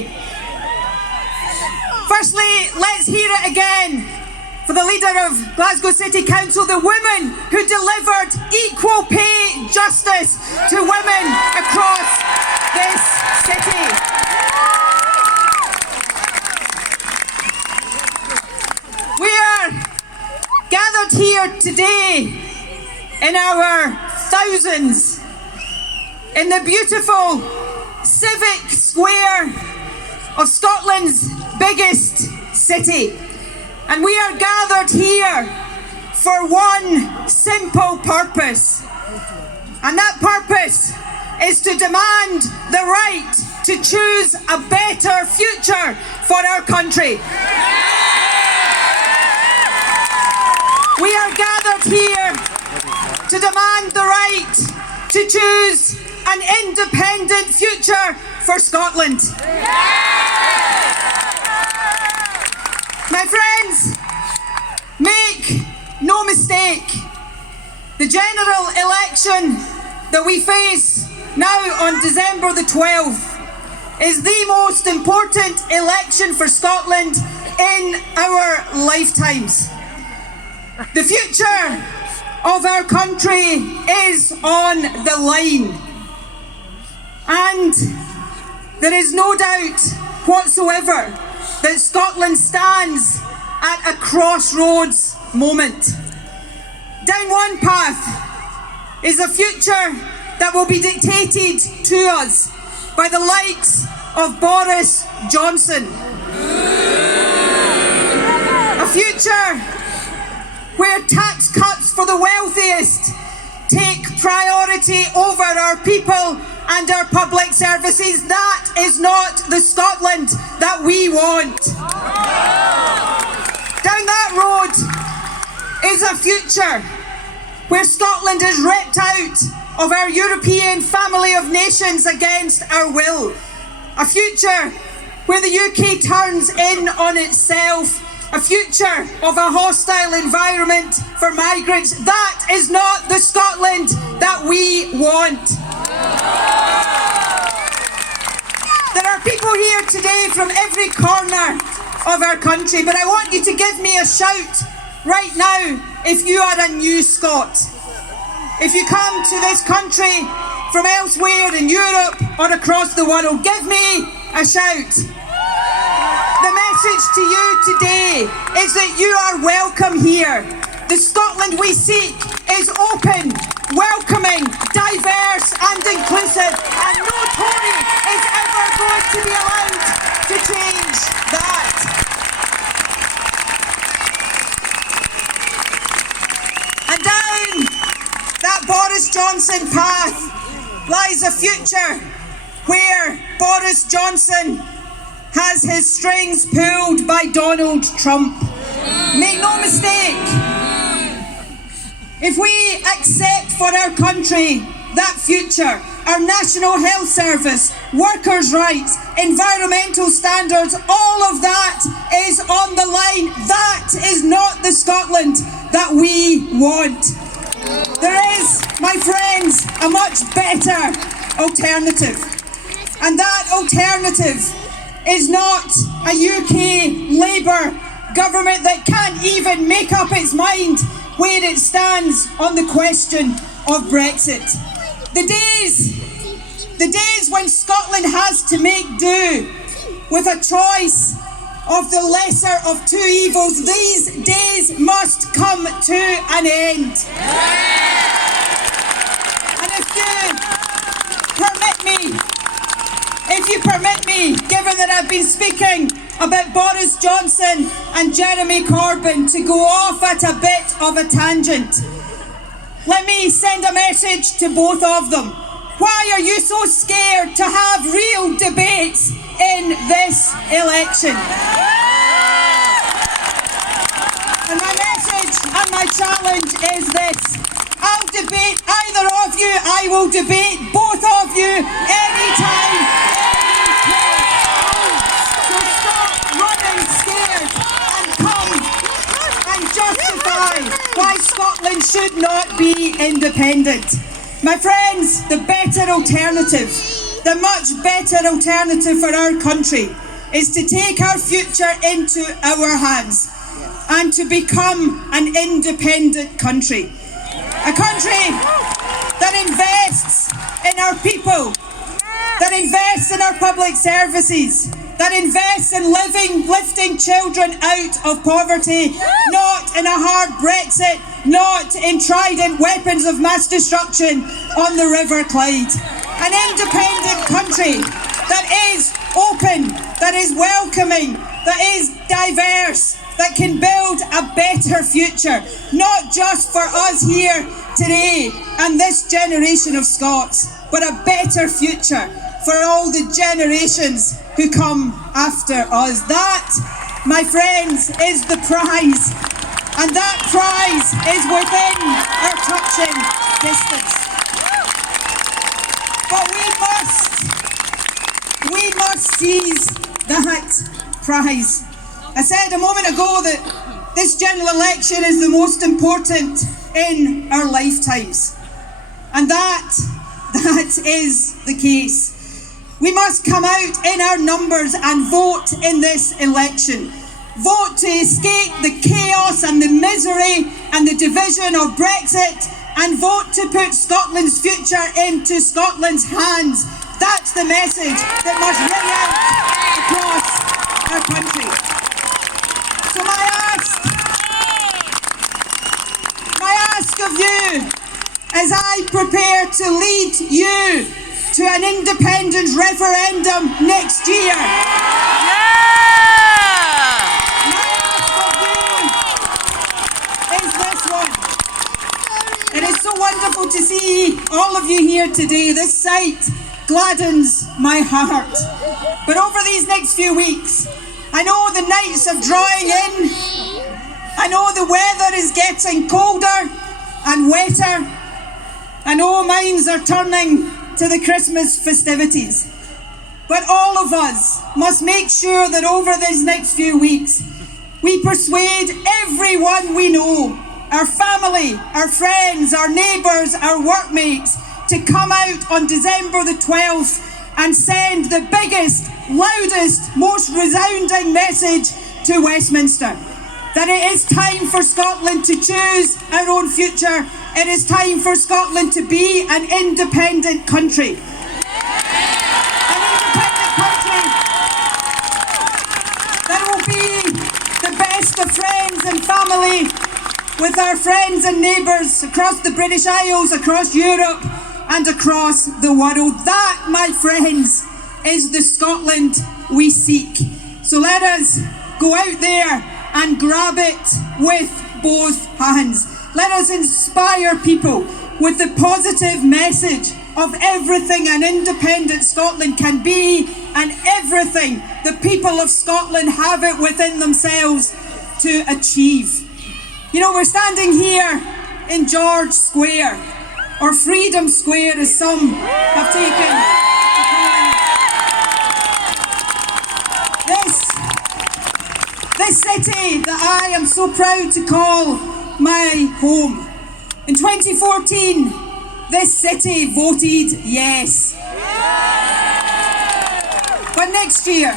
today. Firstly, let's hear it again for the leader of Glasgow City Council, the woman who delivered equal pay justice to women across this city. We are gathered here today in our thousands in the beautiful civic square of Scotland's biggest city. And we are gathered here for one simple purpose. And that purpose is to demand the right to choose a better future for our country. We are gathered here to demand the right to choose an independent future for Scotland. My friends, make no mistake, the general election that we face now on December the 12th is the most important election for Scotland in our lifetimes. The future of our country is on the line. And there is no doubt whatsoever that Scotland stands at a crossroads moment. Down one path is a future that will be dictated to us by the likes of Boris Johnson. A future where tax cuts for the wealthiest take priority over our people and our public services. That is not the Scotland that we want. Down that road is a future where Scotland is ripped out of our European family of nations against our will. A future where the UK turns in on itself. A future of a hostile environment for migrants. That is not the Scotland that we want. There are people here today from every corner of our country, but I want you to give me a shout right now if you are a new Scot. If you come to this country from elsewhere in Europe or across the world, give me a shout. The message to you today is that you are welcome here. The Scotland we seek is open, welcoming, diverse and inclusive, and no Tory is ever going to be allowed to change that. And down that Boris Johnson path lies a future where Boris Johnson has his strings pulled by Donald Trump. Make no mistake, if we accept for our country that future, our National Health Service, workers' rights, environmental standards, all of that is on the line. That is not the Scotland that we want. There is, my friends, a much better alternative. And that alternative is not a UK Labour government that can't even make up its mind where it stands on the question of Brexit. The days when Scotland has to make do with a choice of the lesser of two evils, these days must come to an end. And if you permit me, given that I've been speaking about Boris Johnson and Jeremy Corbyn, to go off at a bit of a tangent, let me send a message to both of them. Why are you so scared to have real debates in this election? And my message and my challenge is this. I'll debate either of you. I will debate both of you anytime, any place. So stop running scared and come and justify why Scotland should not be independent. My friends, the better alternative the much better alternative for our country is to take our future into our hands and to become an independent country. A country that invests in our people, that invests in our public services, that invests in lifting children out of poverty, not in a hard Brexit, not in trident weapons of mass destruction on the River Clyde. An independent country that is open, that is welcoming, that is diverse, that can build a better future, not just for us here today and this generation of Scots, but a better future for all the generations who come after us. That, my friends, is the prize, and that prize is within our touching distance. But we must seize that prize. I said a moment ago that this general election is the most important in our lifetimes, and that is the case. We must come out in our numbers and vote in this election. Vote to escape the chaos and the misery and the division of Brexit, and vote to put Scotland's future into Scotland's hands. That's the message that must ring out across our country. So my ask of you, as I prepare to lead you to an independence referendum next year, my ask of you is this one. It is so wonderful to see all of you here today. This sight gladdens my heart. But over these next few weeks, I know the nights are drawing in. I know the weather is getting colder and wetter. I know minds are turning to the Christmas festivities. But all of us must make sure that over these next few weeks, we persuade everyone we know, our family, our friends, our neighbours, our workmates, to come out on December the 12th and send the biggest, loudest, most resounding message to Westminster. That it is time for Scotland to choose our own future. It is time for Scotland to be an independent country. An independent country that will be the best of friends and family with our friends and neighbours across the British Isles, across Europe and across the world. That, my friends, is the Scotland we seek. So let us go out there and grab it with both hands. Let us inspire people with the positive message of everything an independent Scotland can be, and everything the people of Scotland have it within themselves to achieve. You know, we're standing here in George Square, or Freedom Square as some have taken to call it. This city that I am so proud to call my home. In 2014, this city voted yes. But next year,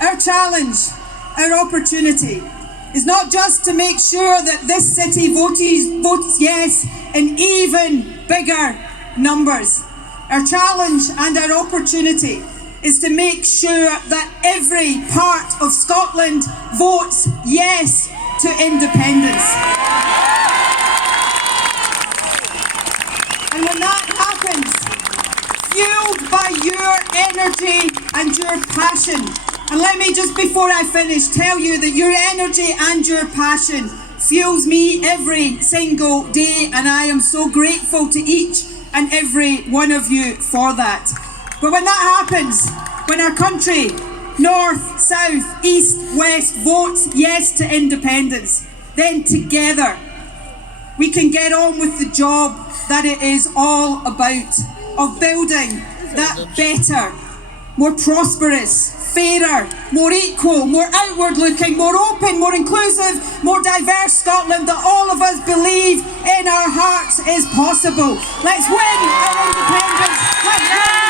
our challenge, our opportunity, is not just to make sure that this city votes yes in even bigger numbers. Our challenge and our opportunity is to make sure that every part of Scotland votes yes to independence. And when that happens, fueled by your energy and your passion, and let me just before I finish tell you that your energy and your passion fuels me every single day, and I am so grateful to each and every one of you for that. But when that happens, when our country, north, south, east, west, votes yes to independence, then together we can get on with the job that it is all about, of building that better, more prosperous, fairer, more equal, more outward-looking, more open, more inclusive, more diverse Scotland that all of us believe in our hearts is possible. Let's win our independence. Let's win